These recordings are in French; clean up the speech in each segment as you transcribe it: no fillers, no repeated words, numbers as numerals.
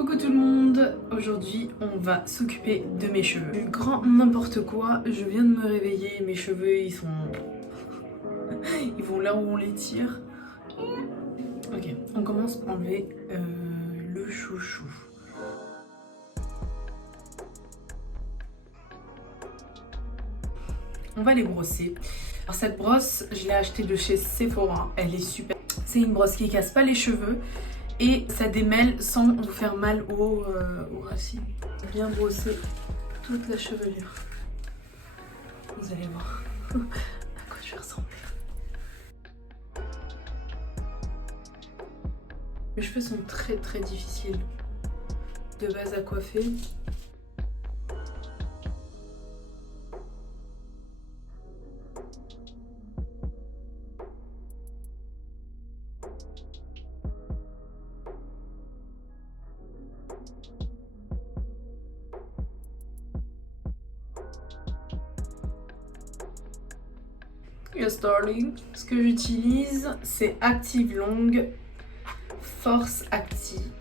Coucou tout le monde, aujourd'hui on va s'occuper de mes cheveux. Du grand n'importe quoi, je viens de me réveiller, mes cheveux ils sont... ils vont là où on les tire. Ok, on commence par enlever le chouchou. On va les brosser. Alors cette brosse, je l'ai achetée de chez Sephora, elle est super. C'est une brosse qui casse pas les cheveux et ça démêle sans vous faire mal aux racines. Bien brosser toute la chevelure. Vous allez voir à quoi je vais ressembler. Mes cheveux sont très difficiles de base à coiffer. Yes darling. Ce que j'utilise c'est Active Long Force Active.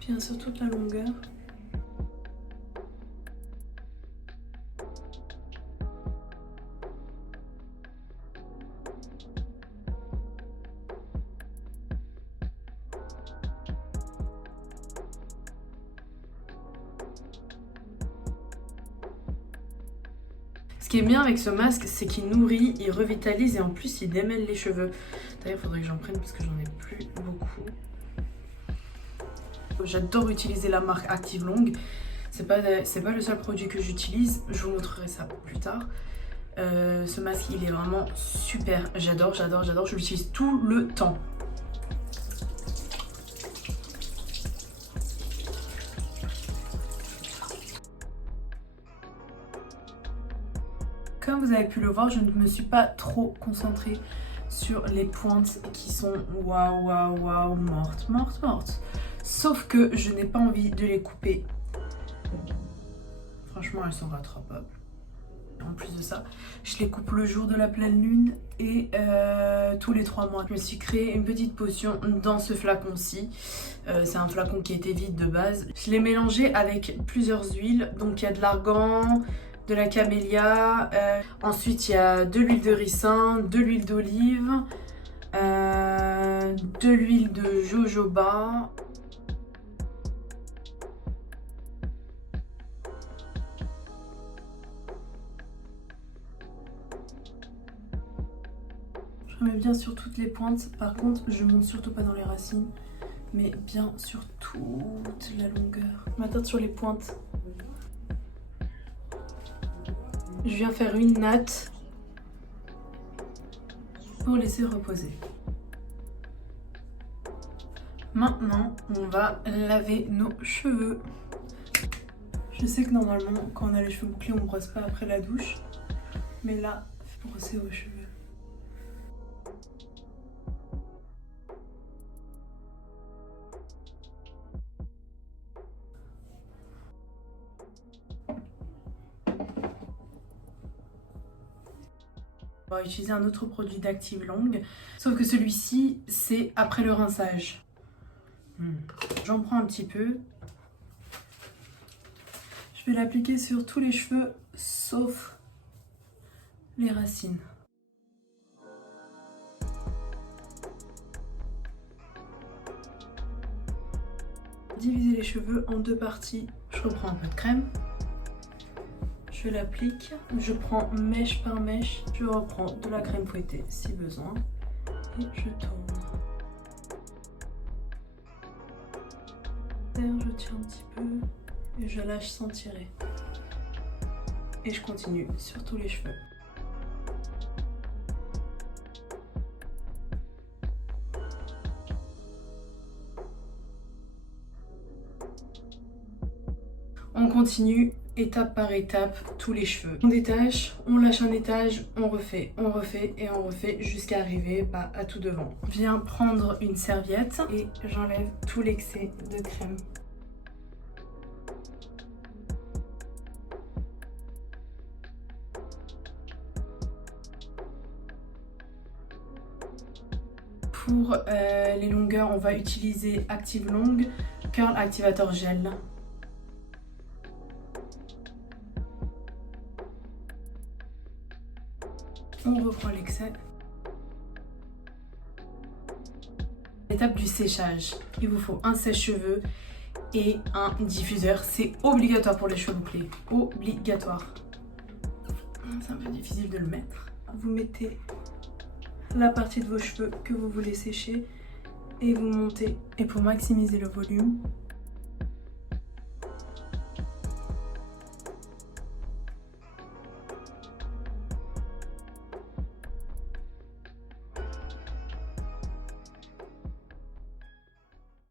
Bien sûr toute la longueur. Ce qui est bien avec ce masque, c'est qu'il nourrit, il revitalise et en plus il démêle les cheveux. D'ailleurs, il faudrait que j'en prenne parce que j'en ai plus beaucoup. J'adore utiliser la marque Active Long. C'est pas le seul produit que j'utilise, je vous montrerai ça plus tard. Ce masque, il est vraiment super. J'adore, je l'utilise tout le temps. Comme vous avez pu le voir, je ne me suis pas trop concentrée sur les pointes qui sont waouh, mortes. Sauf que je n'ai pas envie de les couper. Franchement, elles sont rattrapables. En plus de ça, je les coupe le jour de la pleine lune et tous les 3 mois. Je me suis créé une petite potion dans ce flacon-ci. C'est un flacon qui était vide de base. Je l'ai mélangé avec plusieurs huiles. Donc il y a de l'argan, de la camélia, ensuite il y a de l'huile de ricin, de l'huile d'olive, de l'huile de jojoba. Je mets bien sur toutes les pointes, par contre je monte surtout pas dans les racines, mais bien sur toute la longueur. Je m'attarde sur les pointes. Je viens faire une natte pour laisser reposer. Maintenant, on va laver nos cheveux. Je sais que normalement, quand on a les cheveux bouclés, on ne brosse pas après la douche. Mais là, il faut brosser vos cheveux. On va utiliser un autre produit d'Active Long, sauf que celui-ci, c'est après le rinçage. J'en prends un petit peu. Je vais l'appliquer sur tous les cheveux, sauf les racines. Diviser les cheveux en 2 parties. Je reprends un peu de crème. Je l'applique, je prends mèche par mèche, je reprends de la crème fouettée si besoin et je tourne. Je tiens un petit peu et je lâche sans tirer. Et je continue sur tous les cheveux. On continue étape par étape tous les cheveux. On détache, on lâche un étage, on refait et on refait jusqu'à arriver à tout devant. Je viens prendre une serviette et j'enlève tout l'excès de crème. pour les longueurs, on va utiliser Active Long Curl Activator Gel. On reprend l'excès. L'étape du séchage. Il vous faut un sèche-cheveux et un diffuseur. C'est obligatoire pour les cheveux bouclés. Obligatoire. C'est un peu difficile de le mettre. Vous mettez la partie de vos cheveux que vous voulez sécher et vous montez. Et pour maximiser le volume,